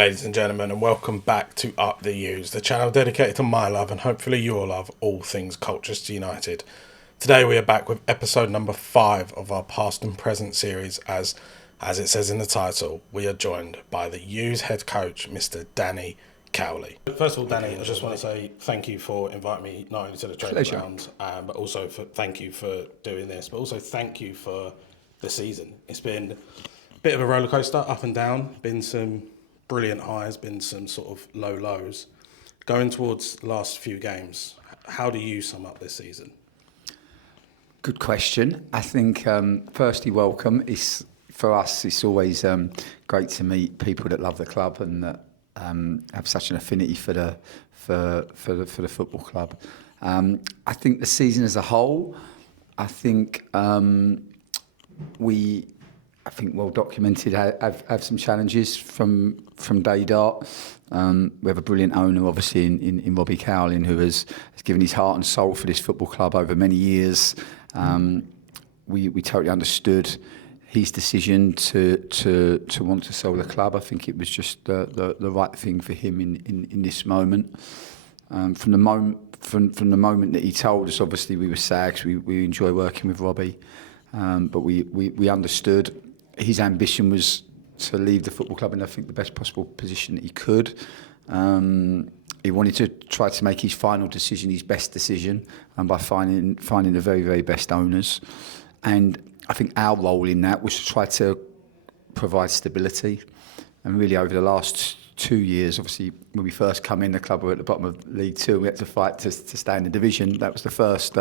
ladies and gentlemen, and welcome back to Up the U's, the channel dedicated to my love and hopefully your love, all things Colchester United. Today we are back with episode number 5 of our past and present series. As it says in the title, we are joined by the U's head coach, Mr. Danny Cowley. First of all, Danny, I just want to say thank you for inviting me not only to the training ground, but also thank you for doing this, but also thank you for the season. It's been a bit of a roller coaster, up and down, been some brilliant highs, been some sort of low lows. Going towards the last few games, how do you sum up this season? Good question. I think, firstly, welcome. For us, it's always great to meet people that love the club and that have such an affinity for the football club. I think the season as a whole, I think well documented have some challenges from day dot. We have a brilliant owner, obviously, in Robbie Cowley, who has given his heart and soul for this football club over many years. We totally understood his decision to want to sell the club. I think it was just the right thing for him in this moment. From the moment that he told us, obviously we were sad because we enjoy working with Robbie, but we understood his ambition was to leave the football club in, I think, the best possible position that he could. He wanted to try to make his final decision his best decision, and by finding the very, very best owners. And I think our role in that was to try to provide stability. And really over the last 2 years, obviously when we first come in, the club were at the bottom of League Two. We had to fight to stay in the division. That was the first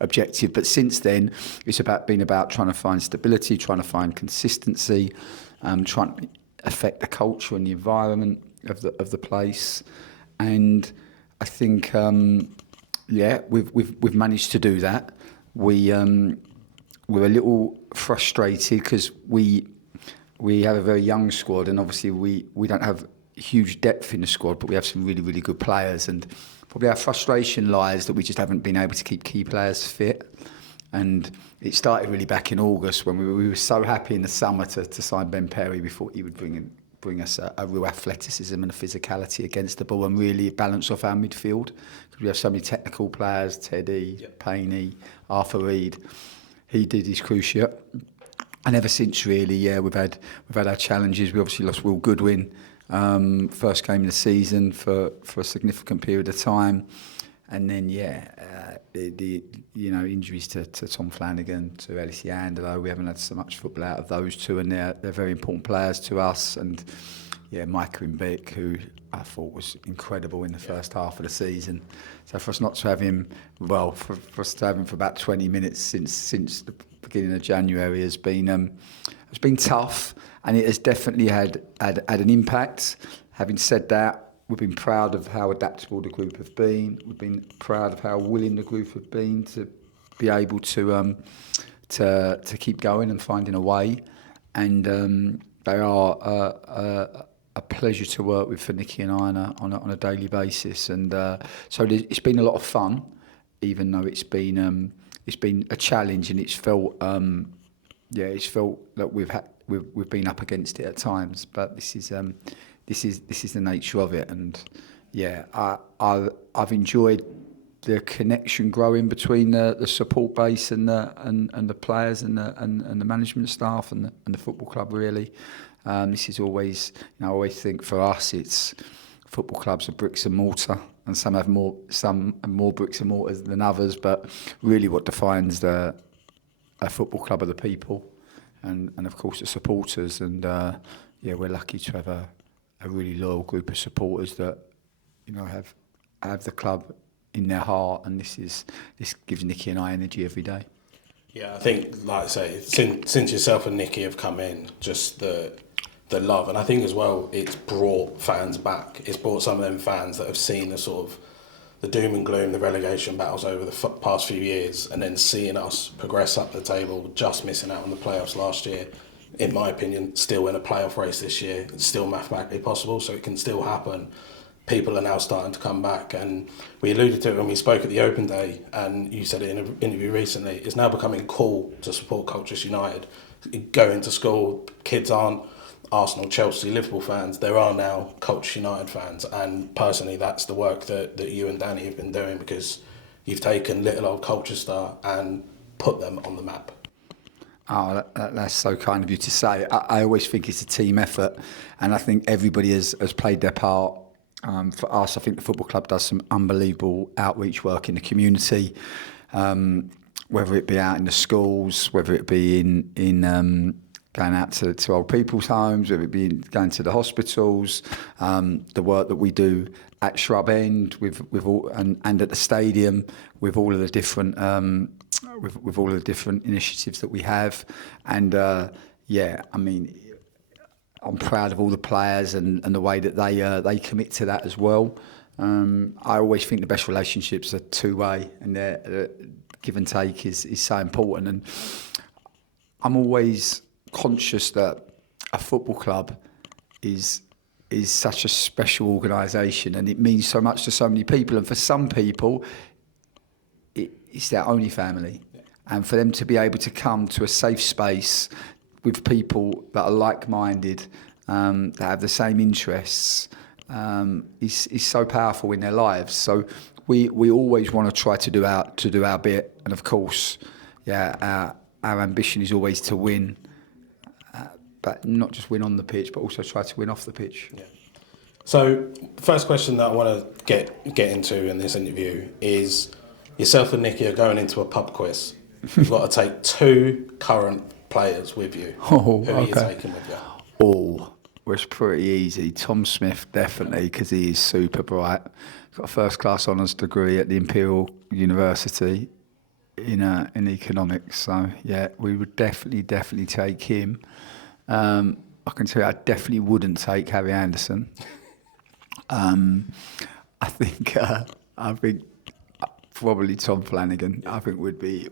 objective. But since then, it's been about trying to find stability, trying to find consistency, trying to affect the culture and the environment of the place. And I think, we've managed to do that. We're a little frustrated because we have a very young squad, and obviously we don't have huge depth in the squad, but we have some really, really good players. And probably our frustration lies that we just haven't been able to keep key players fit. And it started really back in August when we were so happy in the summer to sign Ben Perry. We thought he would bring us a real athleticism and a physicality against the ball and really balance off our midfield. Because we have so many technical players, Teddy, Payne, Arthur Reed. He did his cruciate. And ever since, really, we've had our challenges. We obviously lost Will Goodwin first game of the season for a significant period of time. And then, the injuries to Tom Flanagan, to Ellis Yandelo. We haven't had so much football out of those two, and they're very important players to us. And Micah Mbick, who I thought was incredible in the first half of the season. So for us not to have him, for us to have him for about 20 minutes since the beginning of January has been tough, and it has definitely had an impact. Having said that, we've been proud of how adaptable the group have been. We've been proud of how willing the group have been to be able to keep going and finding a way. And they are a pleasure to work with for Nicky and I on a daily basis. And so it's been a lot of fun, even though it's been a challenge, and it's felt that we've been up against it at times. But this is the nature of it. And I've enjoyed the connection growing between the support base and the players and the management staff and the football club, really. This is always, I always think for us, it's football clubs are bricks and mortar, and some have more bricks and mortars than others. But really, what defines a football club are the people, and of course the supporters. And we're lucky to have a really loyal group of supporters that have the club in their heart, and this gives Nicky and I energy every day. Yeah, I think, like I say, since yourself and Nicky have come in, just the love, and I think as well, it's brought fans back. It's brought some of them fans that have seen the sort of the doom and gloom, the relegation battles over the past few years, and then seeing us progress up the table, just missing out on the playoffs last year. In my opinion, still in a playoff race this year. It's still mathematically possible, so it can still happen. People are now starting to come back, and we alluded to it when we spoke at the open day, and you said it in an interview recently, it's now becoming cool to support Colchester United. Going to school, kids aren't Arsenal, Chelsea, Liverpool fans, there are now Culture United fans. And personally, that's the work that you and Danny have been doing, because you've taken little old Colchester and put them on the map. Oh, that's so kind of you to say. I always think it's a team effort, and I think everybody has played their part. For us, I think the football club does some unbelievable outreach work in the community, whether it be out in the schools, whether it be in going out to old people's homes, whether it be going to the hospitals, the work that we do at Shrub End with all and at the stadium with all of the different with all of the different initiatives that we have, and I mean, I'm proud of all the players and the way that they commit to that as well. I always think the best relationships are two-way, and their give and take is so important. And I'm always conscious that a football club is such a special organisation, and it means so much to so many people. And for some people, it's their only family. Yeah. And for them to be able to come to a safe space with people that are like-minded, that have the same interests, is so powerful in their lives. So we always want to try to do our bit, and of course, our ambition is always to win, but not just win on the pitch, but also try to win off the pitch. Yeah. So, first question that I want to get into in this interview is, yourself and Nicky are going into a pub quiz. You've got to take two current players with you. Oh, Who are you taking with you? Oh, it's pretty easy. Tom Smith, definitely, because he is super bright. Got a first-class honours degree at the Imperial University in economics. So, yeah, we would definitely take him. I can tell you, I definitely wouldn't take Harry Anderson. I think probably Tom Flanagan. I think would be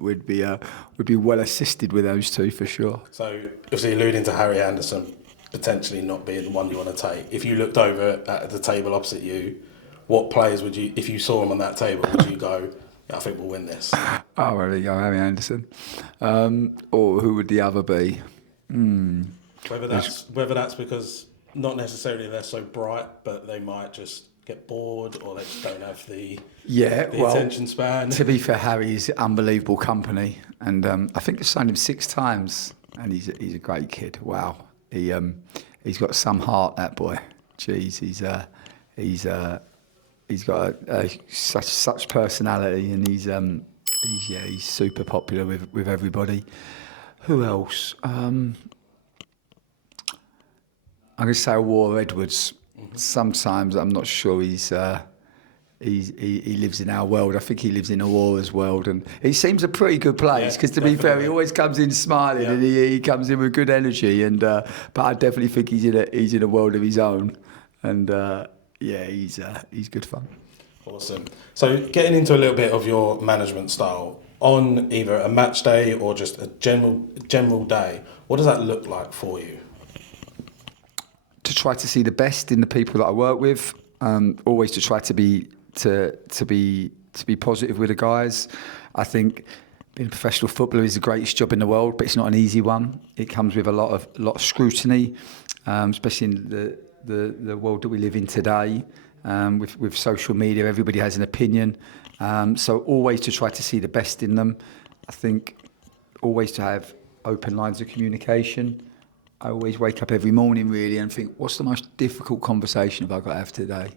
well assisted with those two for sure. So, obviously, alluding to Harry Anderson potentially not being the one you want to take. If you looked over at the table opposite you, what players would you, if you saw them on that table, would you go, yeah, I think we'll win this? Oh, well, there you go, Harry Anderson. Or who would the other be? Whether that's because not necessarily they're so bright, but they might just get bored, or they just don't have the attention span. To be fair, Harry's unbelievable company, and I think I signed him 6 times, and he's a great kid. Wow, he's got some heart, that boy. Jeez, he's got such personality, and he's super popular with everybody. Who else? I'm going to say War Edwards. Sometimes I'm not sure he lives in our world. I think he lives in Aurora's world, and he seems a pretty good place. Because to be fair, he always comes in smiling, and he comes in with good energy. And but I definitely think he's in a world of his own, and he's good fun. Awesome. So getting into a little bit of your management style on either a match day or just a general day, what does that look like for you? To try to see the best in the people that I work with, always to try to be positive with the guys. I think being a professional footballer is the greatest job in the world, but it's not an easy one. It comes with a lot of scrutiny, especially in the world that we live in today. With social media, everybody has an opinion. So always to try to see the best in them. I think always to have open lines of communication. I always wake up every morning really and think, what's the most difficult conversation have I got to have today?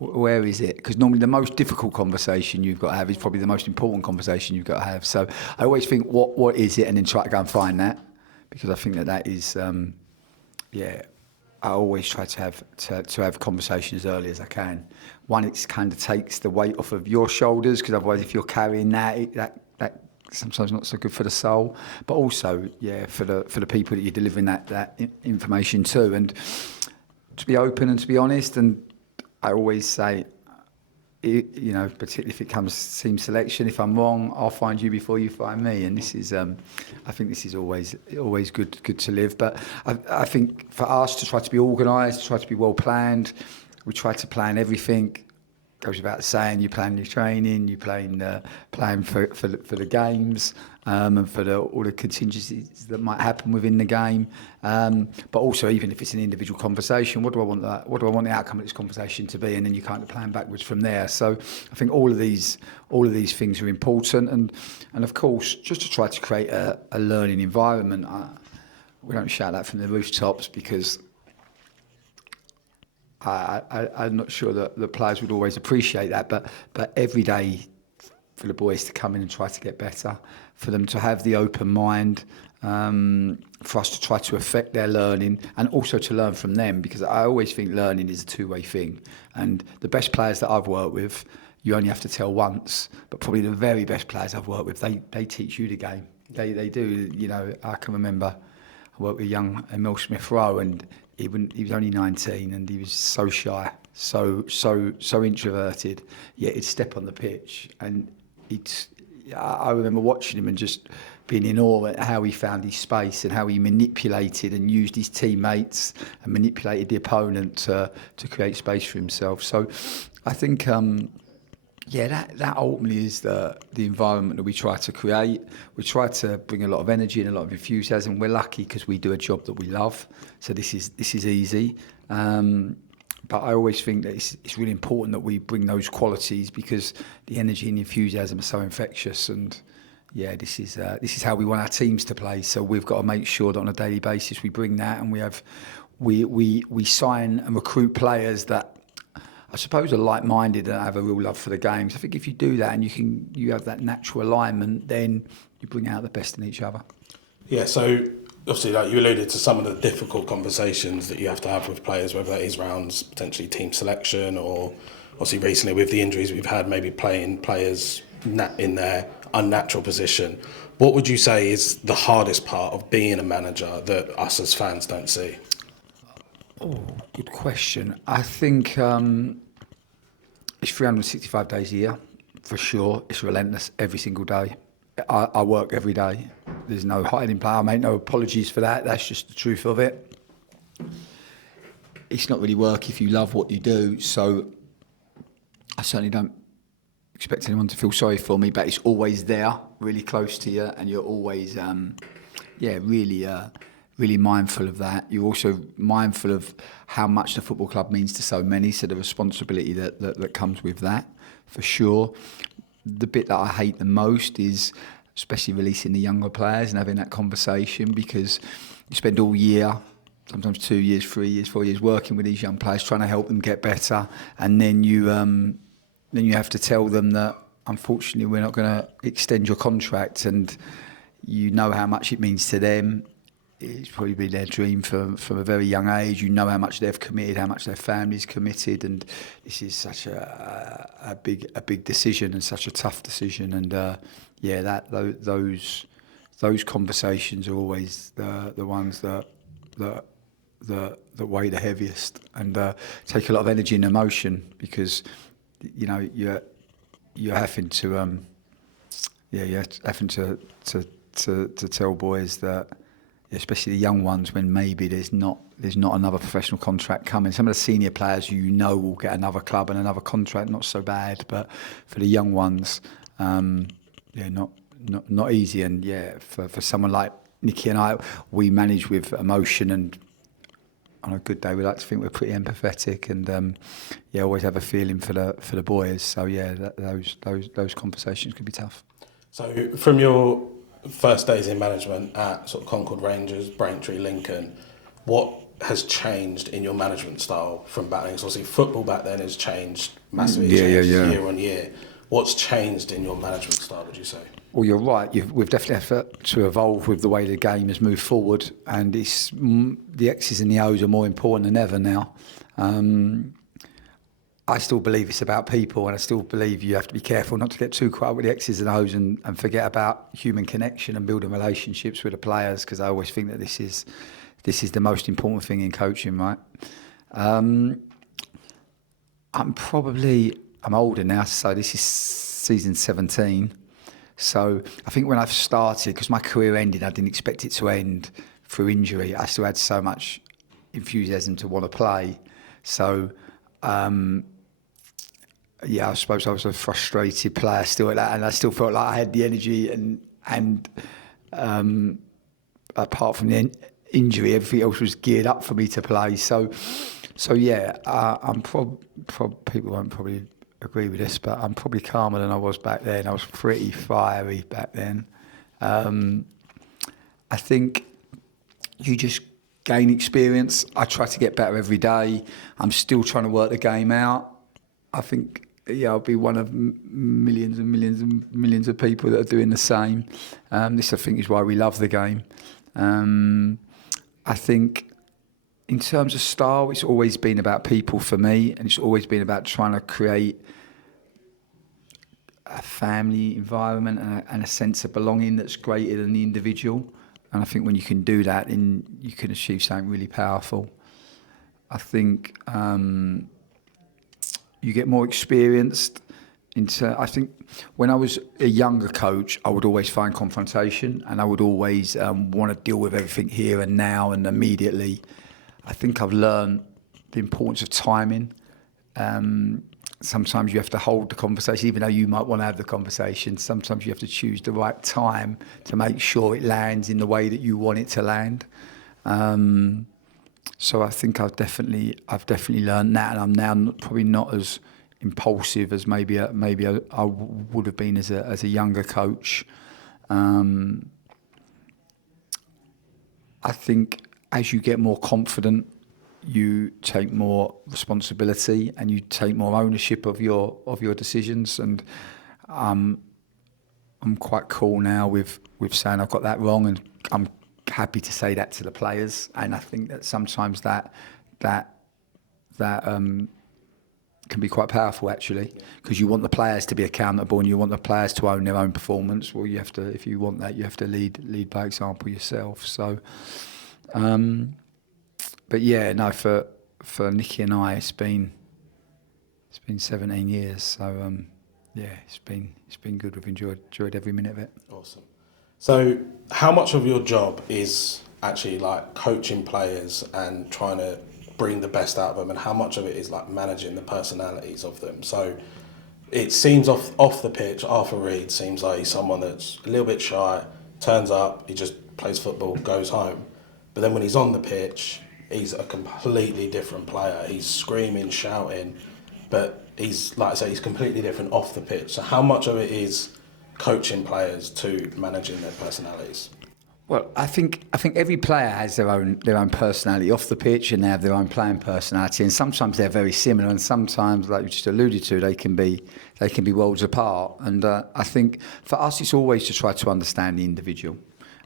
Where is it? Because normally the most difficult conversation you've got to have is probably the most important conversation you've got to have. So I always think, what is it? And then try to go and find that, because I think that is, I always try to have conversation as early as I can. One, it kind of takes the weight off of your shoulders, because otherwise if you're carrying that sometimes not so good for the soul, but also for the people that you're delivering that information to, and to be open and to be honest. And I always say, particularly if it comes to team selection, if I'm wrong, I'll find you before you find me. And this is, I think this is always good to live. But I think for us to try to be organised, to try to be well planned, we try to plan everything goes without saying, you plan your training, you playing for the games, and for all the contingencies that might happen within the game. But also, even if it's an individual conversation, what do I want the outcome of this conversation to be, and then you kind of plan backwards from there. So I think all of these things are important, and of course, just to try to create a learning environment. We don't shout that from the rooftops because I'm not sure that the players would always appreciate that, but every day for the boys to come in and try to get better, for them to have the open mind, for us to try to affect their learning and also to learn from them, because I always think learning is a two-way thing. And the best players that I've worked with, you only have to tell once, but probably the very best players I've worked with, they teach you the game. They do. You know, I can remember I worked with young Emil Smith-Rowe, and he was only 19 and he was so shy, so introverted, yet he'd step on the pitch and I remember watching him and just being in awe at how he found his space and how he manipulated and used his teammates and manipulated the opponent to create space for himself. So I think that ultimately is the environment that we try to create. We try to bring a lot of energy and a lot of enthusiasm. We're lucky because we do a job that we love, so this is easy. But I always think that it's really important that we bring those qualities, because the energy and the enthusiasm are so infectious. And this is how we want our teams to play. So we've got to make sure that on a daily basis we bring that, and we sign and recruit players that I suppose are like-minded and have a real love for the games. I think if you do that and you have that natural alignment, then you bring out the best in each other. Yeah, so obviously, like you alluded to some of the difficult conversations that you have to have with players, whether that is around potentially team selection or obviously recently with the injuries we've had, maybe playing players in their unnatural position. What would you say is the hardest part of being a manager that us as fans don't see? Oh, good question. I think it's 365 days a year, for sure. It's relentless every single day. I work every day. There's no hiding play. I make no apologies for that. That's just the truth of it. It's not really work if you love what you do. So I certainly don't expect anyone to feel sorry for me, but it's always there, really close to you, and you're always, really mindful of that. You're also mindful of how much the football club means to so many, so the responsibility that comes with that, for sure. The bit that I hate the most is especially releasing the younger players and having that conversation, because you spend all year, sometimes 2 years, 3 years, 4 years working with these young players, trying to help them get better, and then you have to tell them that unfortunately we're not going to extend your contract, and you know how much it means to them. It's probably been their dream from a very young age. You know how much they've committed, how much their family's committed, and this is such a big decision and such a tough decision. And those conversations are always the ones that weigh the heaviest and take a lot of energy and emotion, because you're having to tell boys that, especially the young ones, when maybe there's not another professional contract coming. Some of the senior players will get another club and another contract, not so bad, but for the young ones, not easy. And for someone like Nicky and I, we manage with emotion, and on a good day we like to think we're pretty empathetic, and always have a feeling for the boys. So those conversations can be tough. So from your first days in management at sort of Concord Rangers, Braintree, Lincoln, what has changed in your management style from back then? Because obviously football back then has changed massively, year on year. What's changed in your management style, would you say? Well, you're right. We've definitely had to evolve with the way the game has moved forward, and the X's and the O's are more important than ever now. I still believe it's about people, and I still believe you have to be careful not to get too caught up with the X's and O's and forget about human connection and building relationships with the players, because I always think that this is the most important thing in coaching, right? I'm older now, so this is season 17. So I think when I started, because my career ended, I didn't expect it to end through injury. I still had so much enthusiasm to want to play. So yeah, I suppose I was a frustrated player still at that, and I still felt like I had the energy and apart from the injury, everything else was geared up for me to play. So yeah, I'm people won't probably agree with this, but I'm probably calmer than I was back then. I was pretty fiery back then. I think you just gain experience. I try to get better every day. I'm still trying to work the game out. I think, yeah, I'll be one of millions and millions and millions of people that are doing the same. This, I think, is why we love the game. I think in terms of style, it's always been about people for me, and it's always been about trying to create a family environment and a sense of belonging that's greater than the individual. And I think when you can do that, then you can achieve something really powerful. I think you get more experienced. I think when I was a younger coach, I would always find confrontation, and I would always want to deal with everything here and now and immediately. I think I've learned the importance of timing. Sometimes you have to hold the conversation, even though you might want to have the conversation. Sometimes you have to choose the right time to make sure it lands in the way that you want it to land. So I think I've definitely learned that, and I'm now probably not as impulsive as maybe I would have been as a younger coach. I think as you get more confident, you take more responsibility and you take more ownership of your decisions. And I'm quite cool now with saying I've got that wrong, and I'm happy to say that to the players. And I think that sometimes that can be quite powerful, actually, because you want the players to be accountable and you want the players to own their own performance. Well, you have to, if you want that, you have to lead by example yourself. So, but yeah, no, for Nicky and I, it's been 17 years. So yeah, it's been good. We've enjoyed every minute of it. Awesome. So, how much of your job is actually like coaching players and trying to bring the best out of them, and how much of it is like managing the personalities of them? So it seems off the pitch, Arthur Reed seems like he's someone that's a little bit shy, turns up, he just plays football, goes home. But then when he's on the pitch, he's a completely different player. He's screaming, shouting, but he's, like I say, he's completely different off the pitch. So how much of it is coaching players to managing their personalities? Well, I think every player has their own personality off the pitch, and they have their own playing personality. And sometimes they're very similar, and sometimes, like you just alluded to, they can be worlds apart. And I think for us, it's always to try to understand the individual.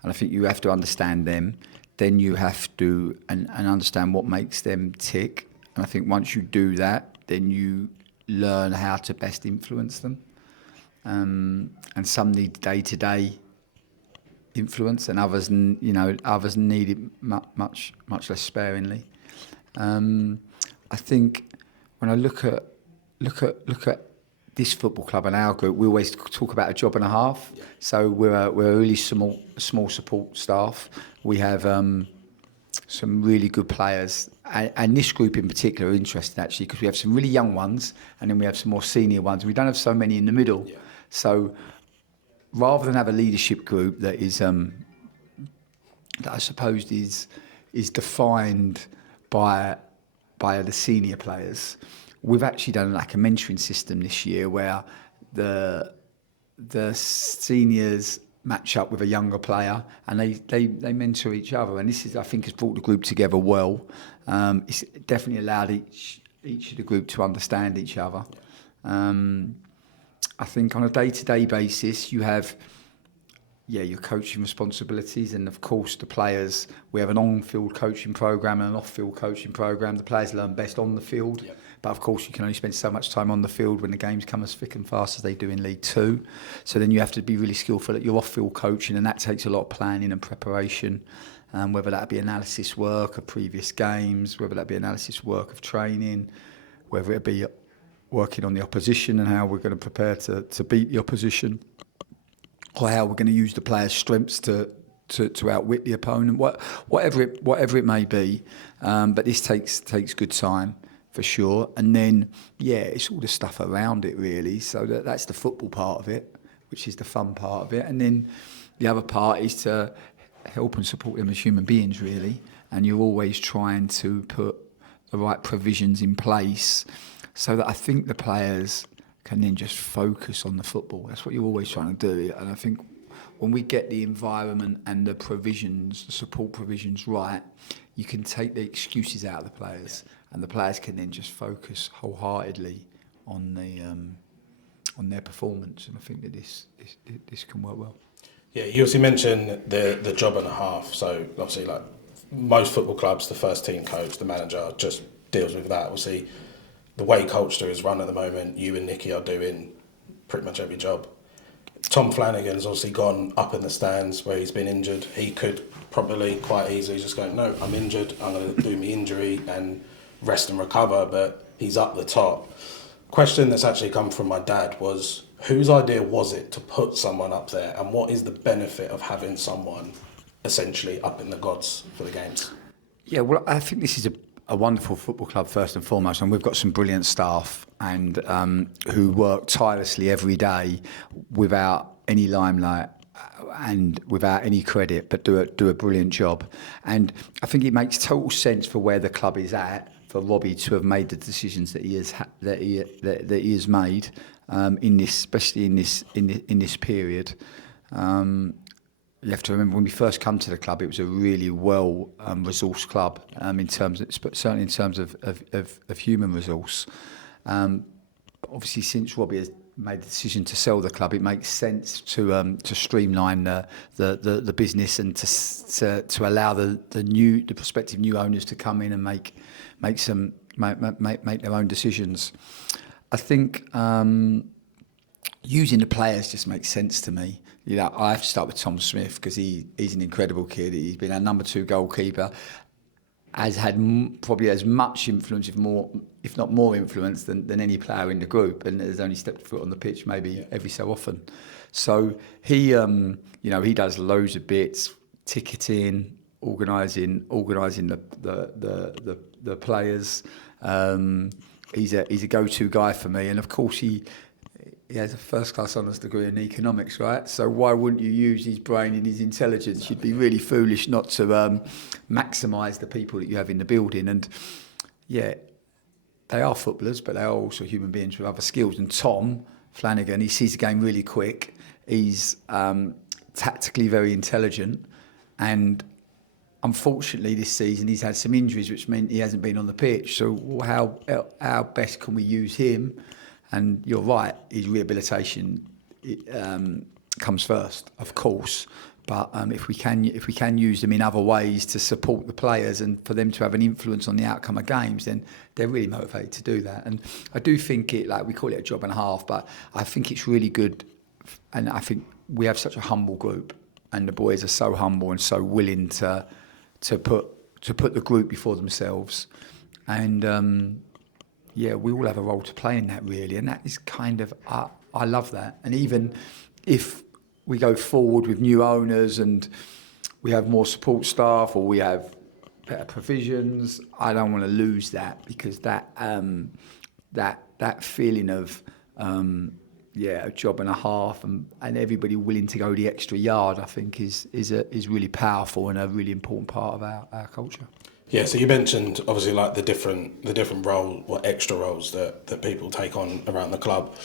And I think you have to understand them. Then you have to and understand what makes them tick. And I think once you do that, then you learn how to best influence them. And some need day-to-day influence, and others need it much less sparingly. I think when I look at this football club and our group, we always talk about a job and a half. Yeah. So we're a really small support staff. We have some really good players, and this group in particular are interesting actually, because we have some really young ones, and then we have some more senior ones. We don't have so many in the middle. Yeah. So rather than have a leadership group that is, that I suppose is defined by the senior players, we've actually done like a mentoring system this year where the seniors match up with a younger player, and they mentor each other. And this is, I think, has brought the group together well. It's definitely allowed each of the group to understand each other. I think on a day-to-day basis, you have, your coaching responsibilities, and of course the players. We have an on-field coaching program and an off-field coaching program. The players learn best on the field, yep. But of course you can only spend so much time on the field when the games come as thick and fast as they do in League Two. So then you have to be really skillful at your off-field coaching, and that takes a lot of planning and preparation. Whether that be analysis work of previous games, whether that be analysis work of training, whether it be working on the opposition and how we're going to prepare to beat the opposition, or how we're going to use the players' strengths to outwit the opponent, whatever it may be. But this takes good time for sure. And then, it's all the stuff around it, really. So that's the football part of it, which is the fun part of it. And then the other part is to help and support them as human beings, really. And you're always trying to put the right provisions in place so that I think the players can then just focus on the football. That's what you're always trying to do. And I think when we get the environment and the provisions, the support provisions right, you can take the excuses out of the players, and the players can then just focus wholeheartedly on their performance. And I think that this can work well. Yeah, you also mentioned the job and a half. So obviously, like most football clubs, the first team coach, the manager, just deals with that. Obviously, the way Colchester is run at the moment, you and Nicky are doing pretty much every job. Tom Flanagan's obviously gone up in the stands where he's been injured. He could probably quite easily just go, no, I'm injured, I'm going to do my injury and rest and recover, but he's up the top. Question that's actually come from my dad was, whose idea was it to put someone up there, and what is the benefit of having someone essentially up in the gods for the games? Yeah, well, I think this is a wonderful football club first and foremost, and we've got some brilliant staff and who work tirelessly every day without any limelight and without any credit, but do a brilliant job. And I think it makes total sense for where the club is at for Robbie to have made the decisions that he has made in this, especially in this period. You have to remember when we first come to the club, it was a really well resourced club certainly in terms of human resource. Obviously, since Robbie has made the decision to sell the club, it makes sense to streamline the business and to allow the prospective new owners to come in and make their own decisions. I think using the players just makes sense to me. You know, I have to start with Tom Smith because he's an incredible kid. He's been our number 2 goalkeeper. Has had probably as much influence, if not more influence than any player in the group, and has only stepped foot on the pitch maybe every so often. So he does loads of bits, ticketing, organising the players. He's a go-to guy for me, and of course he has a first-class honours degree in economics, right? So why wouldn't you use his brain and his intelligence? You'd be really foolish not to maximise the people that you have in the building. And yeah, they are footballers, but they are also human beings with other skills. And Tom Flanagan, he sees the game really quick. He's tactically very intelligent, and unfortunately this season he's had some injuries, which meant he hasn't been on the pitch. So how best can we use him? And you're right, his rehabilitation comes first, of course. But if we can use them in other ways to support the players and for them to have an influence on the outcome of games, then they're really motivated to do that. And I do think we call it a job and a half, but I think it's really good. And I think we have such a humble group, and the boys are so humble and so willing to put the group before themselves. And we all have a role to play in that, really, and that is kind of I love that. And even if we go forward with new owners and we have more support staff or we have better provisions, I don't want to lose that, because that feeling of a job and a half and everybody willing to go the extra yard, I think is really powerful and a really important part of our culture. Yeah, so you mentioned obviously like the different role or extra roles that people take on around the club.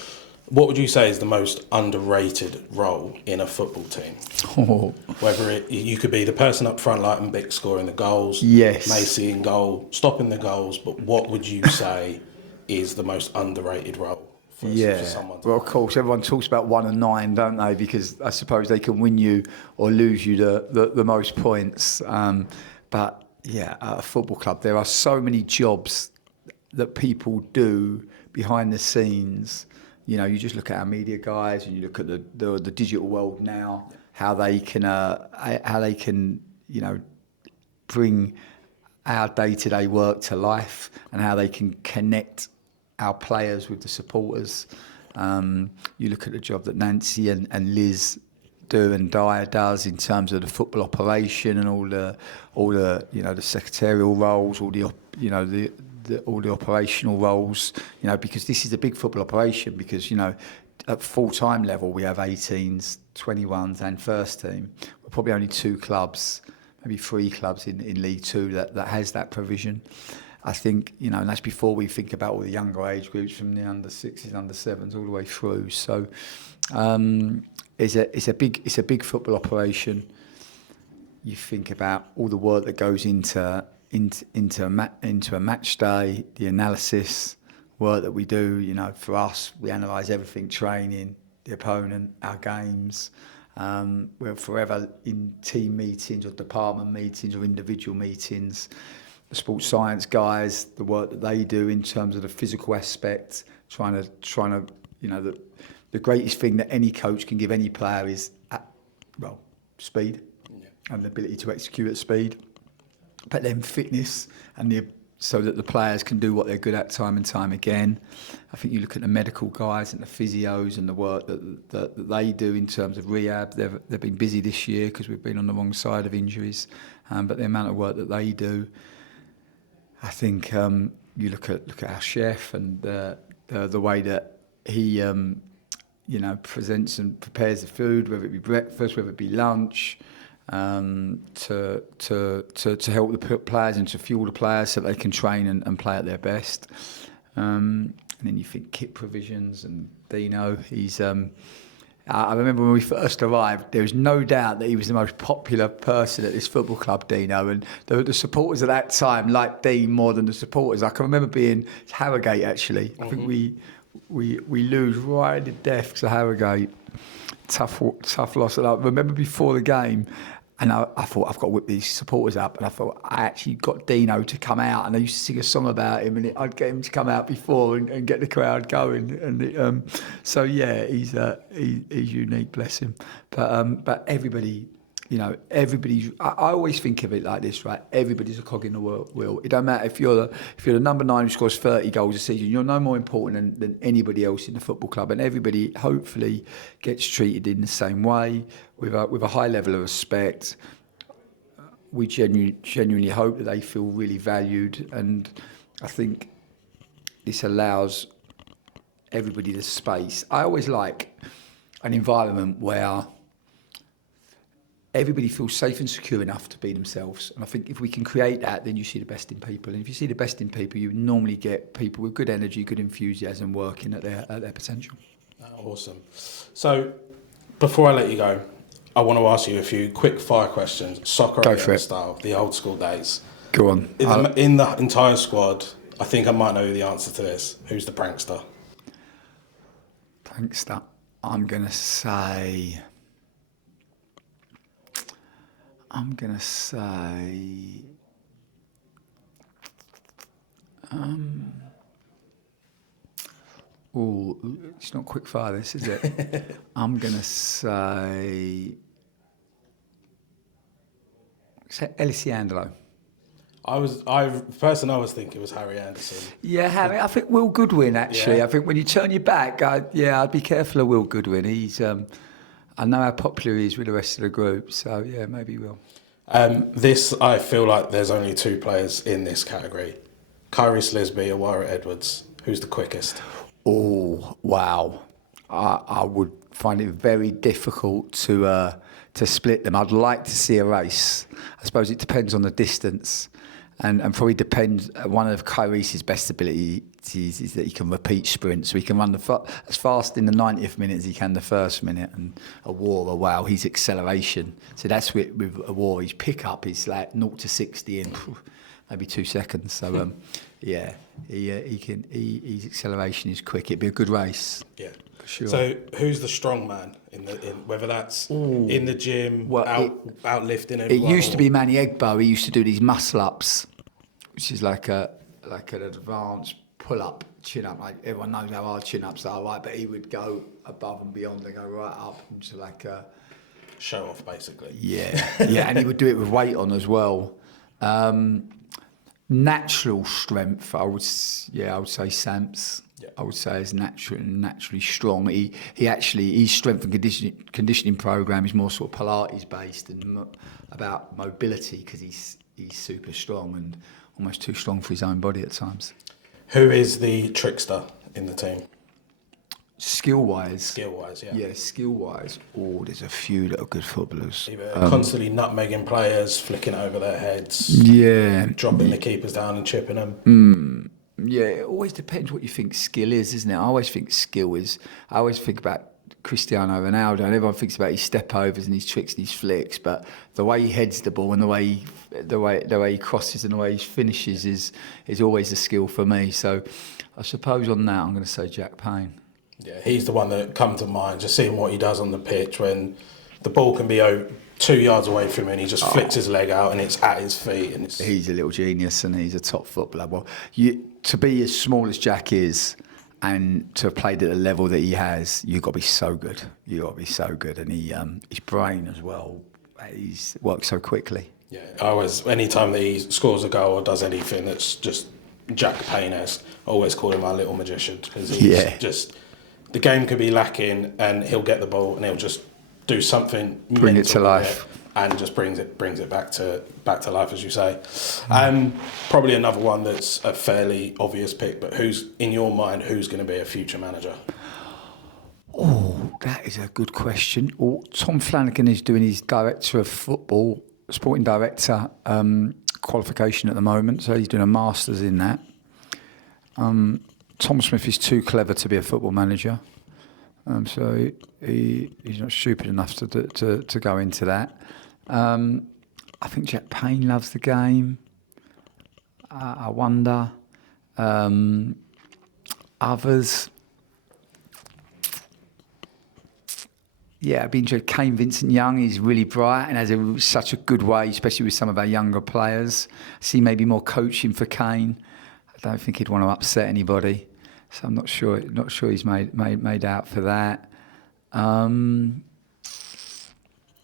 What would you say is the most underrated role in a football team? Oh. Whether you could be the person up front like Mbik scoring the goals, yes, Macy in goal, stopping the goals, but what would you say is the most underrated role for someone? Well, of course, everyone talks about 1 and 9, don't they? Because I suppose they can win you or lose you the most points. But yeah, at a football club, there are so many jobs that people do behind the scenes. You know, you just look at our media guys, and you look at the digital world now, how they can bring our day-to-day work to life, and how they can connect our players with the supporters. You look at the job that Nancy and Liz do and Dyer does in terms of the football operation and all the the secretarial roles, all the all the operational roles, because this is a big football operation, because, at full-time level we have 18s, 21s and first team. We're probably only 2 clubs, maybe 3 clubs in League Two that has that provision. I think, and that's before we think about all the younger age groups from the under 6s, under 7s, all the way through. So it's a big football operation. You think about all the work that goes into a match day, the analysis work that we do. For us, we analyse everything: training, the opponent, our games. We're forever in team meetings or department meetings or individual meetings. The sports science guys, the work that they do in terms of the physical aspect, trying to, the greatest thing that any coach can give any player is, speed and the ability to execute at speed, but then fitness so that the players can do what they're good at time and time again. I think you look at the medical guys and the physios and the work that they do in terms of rehab. They've been busy this year because we've been on the wrong side of injuries, but the amount of work that they do. I think you look at our chef and the way that he presents and prepares the food, whether it be breakfast, whether it be lunch, to help the players and to fuel the players so they can train and play at their best. And then you think kit provisions and Dino. He's I remember when we first arrived, there was no doubt that he was the most popular person at this football club, Dino, and the supporters at that time liked Dean more than the supporters. I can remember being Harrogate, actually. I think we lose right in death to Harrogate. Tough loss. And I remember before the game, and I thought, I've got to whip these supporters up. And I thought, I actually got Dino to come out, and I used to sing a song about him, and I'd get him to come out before and get the crowd going. And so yeah, he's unique, bless him. But everybody, everybody's. I always think of it like this, right? Everybody's a cog in the wheel. It don't matter if you're the number 9 who scores 30 goals a season. You're no more important than anybody else in the football club, and everybody hopefully gets treated in the same way with a high level of respect. We genuinely hope that they feel really valued, and I think this allows everybody the space. I always like an environment where everybody feels safe and secure enough to be themselves. And I think if we can create that, then you see the best in people. And if you see the best in people, you normally get people with good energy, good enthusiasm, working at their potential. Awesome. So before I let you go, I want to ask you a few quick fire questions, soccer style, the old school days. Go on. In the entire squad, I think I might know the answer to this. Who's the prankster? Prankster. I'm going to say... it's not quick fire, this, is it? I'm going to say Alessandro. The person I was thinking was Harry Anderson. Yeah, Harry. I think Will Goodwin, actually. Yeah. I think when you turn your back, I'd be careful of Will Goodwin. He's, I know how popular he is with the rest of the group, so yeah, maybe Will. I feel like there's only 2 players in this category. Kyrie Slisby or Warwick Edwards. Who's the quickest? Oh, wow. I would find it very difficult to split them. I'd like to see a race. I suppose it depends on the distance, and probably depends. One of Kyrie's best abilities is that he can repeat sprints. So he can run as fast in the 90th minute as he can the first minute. And wow, his acceleration. So that's with Awara, his pickup is like 0 to 60 in maybe 2 seconds. So yeah, his acceleration is quick. It'd be a good race. Yeah. Sure. So who's the strong man in whether that's in the gym, out lifting everyone? It used to be Manny Egbo. He used to do these muscle ups, which is like an advanced pull up, chin up. Like everyone knows how hard chin ups are, right? But he would go above and beyond and go right up into like a show off, basically. Yeah, and he would do it with weight on as well. Natural strength, I would say Samps. Yeah. I would say is naturally strong. His strength and conditioning program is more sort of Pilates based and about mobility because he's super strong. And almost too strong for his own body at times. Who is the trickster in the team? Skill-wise, Skill-wise, yeah. Yeah, skill-wise. Oh, there's a few that are good footballers. Either constantly nutmegging players, flicking over their heads, dropping the keepers down and chipping them. Yeah, it always depends what you think skill is, isn't it? I always think about Cristiano Ronaldo, and everyone thinks about his step overs and his tricks and his flicks, but the way he heads the ball and the way he crosses and the way he finishes is always a skill for me. So I suppose on that I'm going to say Jack Payne. Yeah, he's the one that comes to mind, just seeing what he does on the pitch when the ball can be 2 yards away from him and he just flicks his leg out and it's at his feet. And he's a little genius and he's a top footballer. Well, to be as small as Jack is and to have played at the level that he has, you've got to be so good. And his brain as well, he's worked so quickly. Yeah, anytime that he scores a goal or does anything that's just Jack Payne-esque, I always call him our little magician because he's just... The game could be lacking, and he'll get the ball, and he'll just do something, bring it to life, and just brings it back to life, as you say. Probably another one that's a fairly obvious pick, but who's in your mind? Who's going to be a future manager? Oh, that is a good question. Tom Flanagan is doing his director of football, sporting director qualification at the moment, so he's doing a master's in that. Tom Smith is too clever to be a football manager, so he's not stupid enough to go into that. I think Jack Payne loves the game. I wonder. Others. Yeah, I've been interested. Kane Vincent-Young is really bright and has such a good way, especially with some of our younger players. I see maybe more coaching for Kane. I don't think he'd want to upset anybody, so I'm not sure he's made out for that.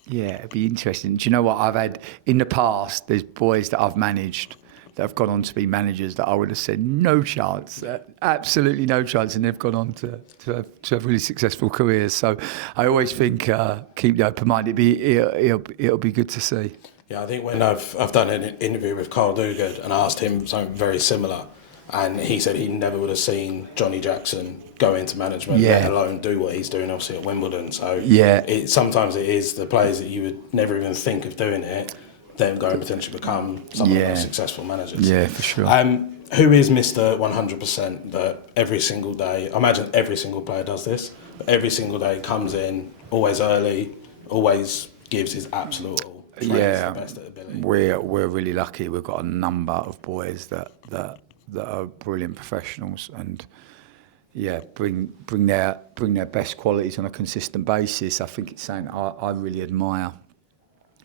Yeah, it'd be interesting. Do you know what I've had in the past? There's boys that I've managed that have gone on to be managers that I would have said no chance, absolutely no chance, and they've gone on to have really successful careers. So I always think keep the open mind. It'll be good to see. Yeah, I think when I've done an interview with Carl Duguid and asked him something very similar, and he said he never would have seen Johnny Jackson go into management, let alone do what he's doing, obviously, at Wimbledon. So sometimes it is the players that you would never even think of doing it, then go and potentially become some of the most successful managers. Yeah, for sure. Who is Mr. 100% that every single day, I imagine every single player does this, but every single day comes in, always early, always gives his absolute all. Yeah, the best ability. We're really lucky. We've got a number of boys that are brilliant professionals and bring their best qualities on a consistent basis. I think it's something I really admire.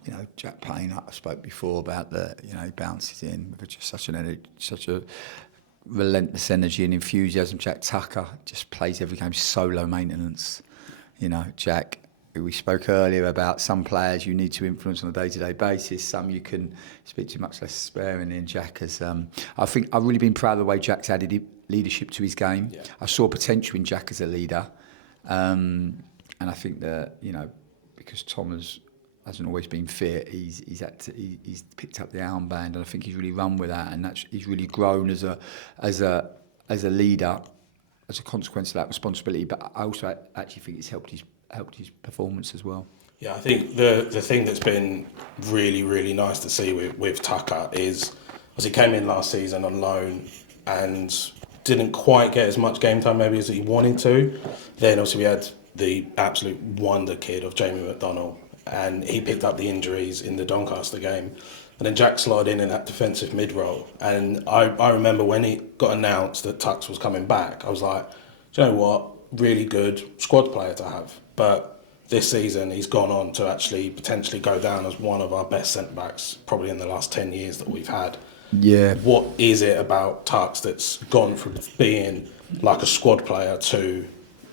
You know, Jack Payne, I spoke before about he bounces in with just such a relentless energy and enthusiasm. Jack Tucker just plays every game so low maintenance. You know, Jack. We spoke earlier about some players you need to influence on a day-to-day basis. Some you can speak to much less sparingly. And Jack has, I think I've really been proud of the way Jack's added leadership to his game. Yeah. I saw potential in Jack as a leader, and I think that because Tom hasn't always been fit, he's picked up the armband, and I think he's really run with that, and he's really grown as a leader as a consequence of that responsibility. But I also actually think it's helped his performance as well. Yeah, I think the thing that's been really, really nice to see with Tucker is, as he came in last season on loan and didn't quite get as much game time maybe as he wanted to. Then obviously we had the absolute wonder kid of Jamie McDonnell, and he picked up the injuries in the Doncaster game. And then Jack slotted in that defensive mid role. And I remember when he got announced that Tux was coming back, I was like, do you know what? Really good squad player to have. But this season he's gone on to actually potentially go down as one of our best centre-backs probably in the last 10 years that we've had. Yeah. What is it about Tux that's gone from being like a squad player to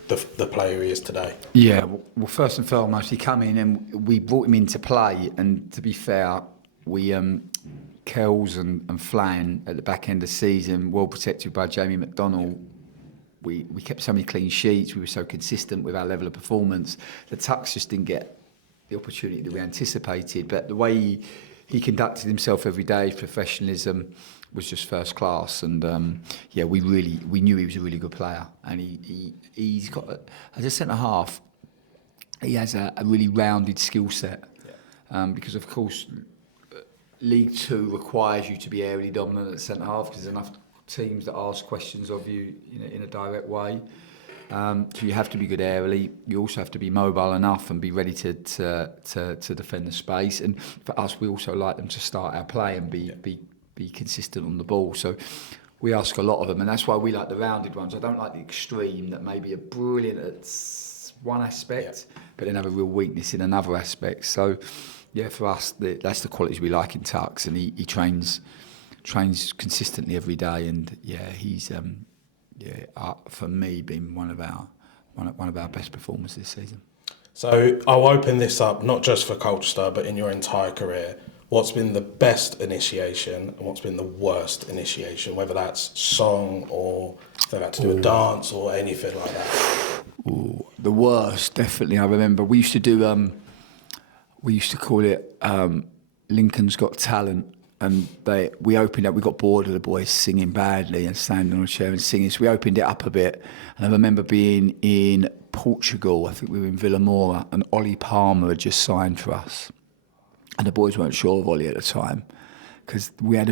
the player he is today? Yeah, well, first and foremost, he came in and we brought him into play. And to be fair, we Kells and Flan at the back end of the season, well protected by Jamie McDonnell. We kept so many clean sheets. We were so consistent with our level of performance. The Tux just didn't get the opportunity that we anticipated. But the way he conducted himself every day, his professionalism, was just first class, and we knew he was a really good player, and he's got as a centre half, he has a really rounded skill set, because of course League Two requires you to be aerially dominant at centre half because there's enough teams that ask questions of you in a direct way. So you have to be good aerially. You also have to be mobile enough and be ready to defend the space. And for us, we also like them to start our play and be consistent on the ball. So we ask a lot of them, and that's why we like the rounded ones. I don't like the extreme that maybe are brilliant at one aspect, but then have a real weakness in another aspect. So yeah, for us, that's the qualities we like in Tux, and he trains consistently every day, and he's for me been one of our best performers this season. So I'll open this up not just for Colchester, but in your entire career. What's been the best initiation and what's been the worst initiation, whether that's song or if they've had to do a dance or anything like that? Ooh, the worst, definitely. I remember we used to do. We used to call it Lincoln's Got Talent, and we opened up. We got bored of the boys singing badly and standing on a chair and singing, so we opened it up a bit. And I remember being in Portugal. I think we were in Vila Moura, and Ollie Palmer had just signed for us, and the boys weren't sure of Ollie at the time because we had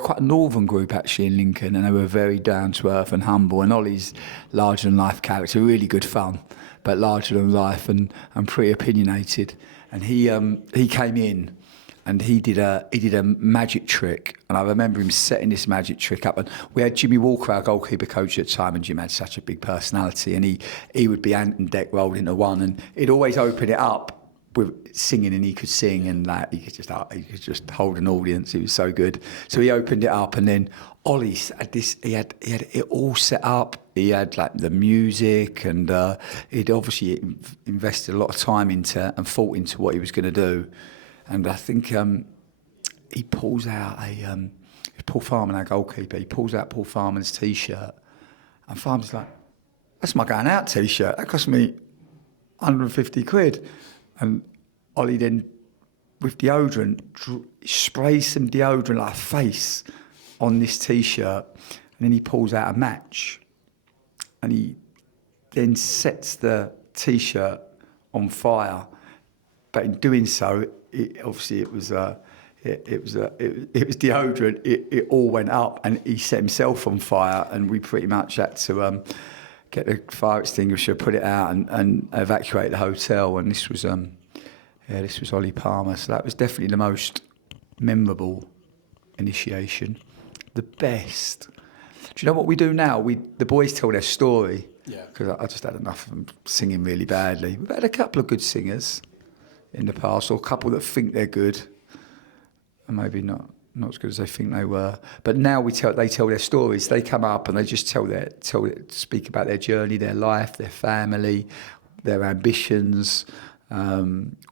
quite a northern group actually in Lincoln, and they were very down to earth and humble. And Ollie's larger than life character, really good fun, but larger than life and pretty opinionated. And he came in, and he did a magic trick, and I remember him setting this magic trick up. And we had Jimmy Walker, our goalkeeper coach at the time, and Jim had such a big personality, and he would be ant and deck rolled into one, and he'd always open it up with singing, and he could sing, and like he could just hold an audience. He was so good. So he opened it up, and then Ollie had this. He had it all set up. He had like the music, and he'd obviously invested a lot of time into and thought into what he was going to do. And I think he pulls out Paul Farman, our goalkeeper. He pulls out Paul Farman's T-shirt, and Farman's like, "That's my going out T-shirt. That cost me 150 quid." And Ollie then, with deodorant, sprays some deodorant like a face on this T-shirt, and then he pulls out a match, and he then sets the T-shirt on fire. But in doing so, it was deodorant. It all went up, and he set himself on fire, and we pretty much had to get the fire extinguisher, put it out, and evacuate the hotel. And this was Ollie Palmer. So that was definitely the most memorable initiation. The best. Do you know what we do now? The boys tell their story. Yeah. Because I just had enough of them singing really badly. We've had a couple of good singers in the past, or a couple that think they're good, and maybe not as good as they think they were. But now they tell their stories. They come up and they just speak about their journey, their life, their family, their ambitions,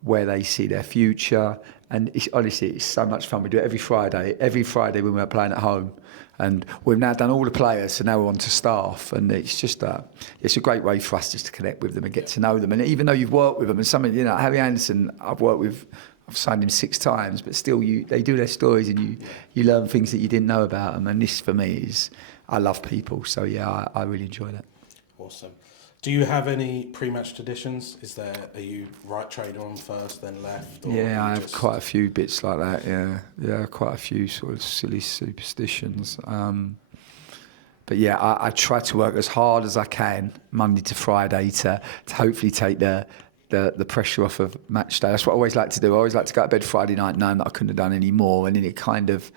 where they see their future. And it's so much fun. We do it every Friday. Every Friday when we're playing at home. And we've now done all the players, so now we're on to staff. And it's just it's a great way for us just to connect with them and get to know them. And even though you've worked with them, and Harry Anderson, I've signed him 6 times, but still they do their stories, and you learn things that you didn't know about them. And this for me I love people, so yeah, I really enjoy that. Awesome. Do you have any pre-match traditions? Are you right trader on first, then left? Or yeah, I have quite a few bits like that. Yeah, quite a few sort of silly superstitions. But yeah, I try to work as hard as I can Monday to Friday to hopefully take the pressure off of match day. That's what I always like to do. I always like to go to bed Friday night knowing that I couldn't have done any more, and then it kind of,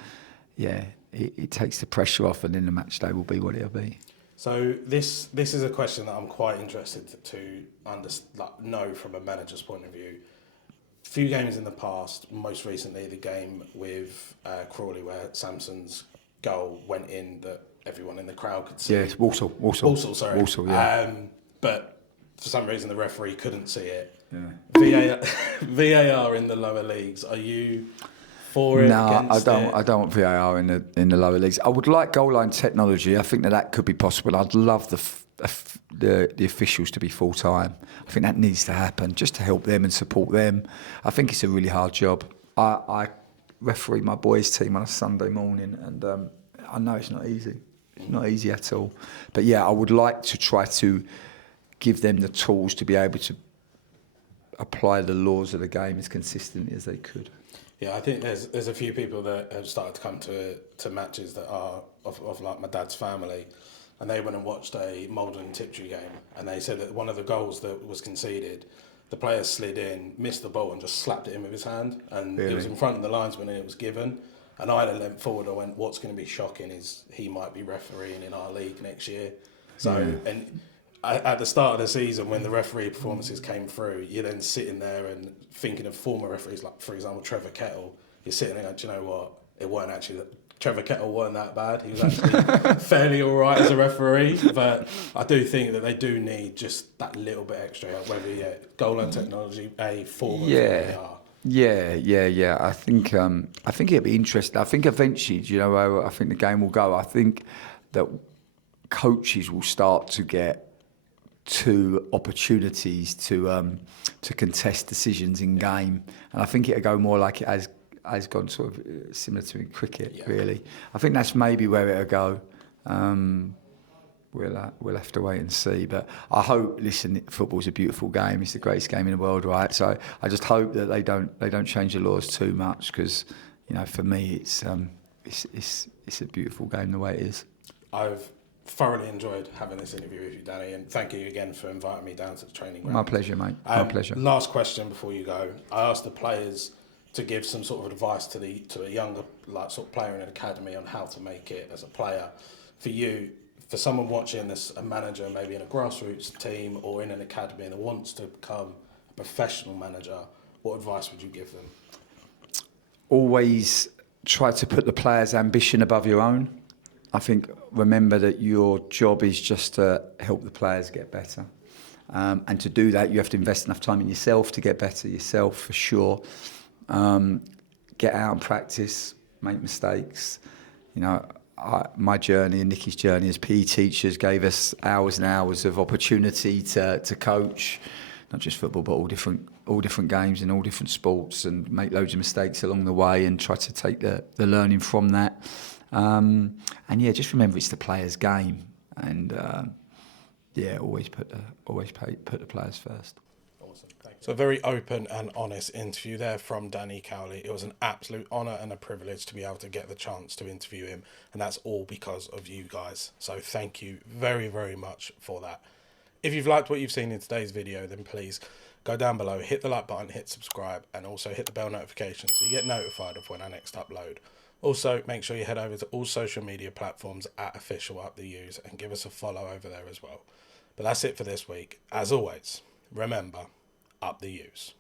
it takes the pressure off, and then the match day will be what it'll be. So this is a question that I'm quite interested to know from a manager's point of view. Few games in the past, most recently the game with Crawley where Samson's goal went in that everyone in the crowd could see. Yeah, it's Walsall, yeah. But for some reason the referee couldn't see it. Yeah. VAR in the lower leagues, are you for it? No, against I don't want VAR in the lower leagues. I would like goal line technology. I think that could be possible. I'd love the officials to be full time. I think that needs to happen just to help them and support them. I think it's a really hard job. I referee my boys' team on a Sunday morning, and I know it's not easy. It's not easy at all. But yeah, I would like to try to give them the tools to be able to apply the laws of the game as consistently as they could. Yeah, I think there's a few people that have started to come to matches that are of like my dad's family, and they went and watched a Malden and Tiptree game, and they said that one of the goals that was conceded, the player slid in, missed the ball, and just slapped it in with his hand, and Really? it was in front of the linesman, and it was given. And I had a leant forward. I went, "What's going to be shocking is he might be refereeing in our league next year." So and. At the start of the season, when the referee performances came through, you're then sitting there and thinking of former referees, like, for example, Trevor Kettle. You're sitting there going, do you know what? It weren't actually Trevor Kettle weren't that bad. He was actually fairly all right as a referee. But I do think that they do need just that little bit extra, whether goal line technology, form of VAR. Yeah. I think it'll be interesting. I think eventually, I think the game will go. I think that coaches will start to get to opportunities to contest decisions in game, and I think it'll go more like it has gone sort of similar to in cricket. Really, I think that's maybe where it'll go. We'll have to wait and see, but I hope. Listen, football's a beautiful game. It's the greatest game in the world, right? So I just hope that they don't change the laws too much, because for me it's a beautiful game the way it is. I've thoroughly enjoyed having this interview with you, Danny, and thank you again for inviting me down to the training ground. My pleasure, mate. My pleasure. Last question before you go. I asked the players to give some sort of advice to a younger sort of player in an academy on how to make it as a player. For you, for someone watching this, a manager maybe in a grassroots team or in an academy that wants to become a professional manager, what advice would you give them? Always try to put the player's ambition above your own. I think remember that your job is just to help the players get better. And to do that, you have to invest enough time in yourself to get better yourself, for sure. Get out and practice, make mistakes. My journey and Nicky's journey as PE teachers gave us hours and hours of opportunity to coach, not just football, but all different games in all different sports, and make loads of mistakes along the way and try to take the learning from that. And just remember it's the players' game, and always put the players first. Awesome, thank you. So a very open and honest interview there from Danny Cowley. It was an absolute honour and a privilege to be able to get the chance to interview him, and that's all because of you guys. So thank you very, very much for that. If you've liked what you've seen in today's video, then please go down below, hit the like button, hit subscribe, and also hit the bell notification so you get notified of when I next upload. Also, make sure you head over to all social media platforms at official Up the U's and give us a follow over there as well. But that's it for this week. As always, remember, Up the U's.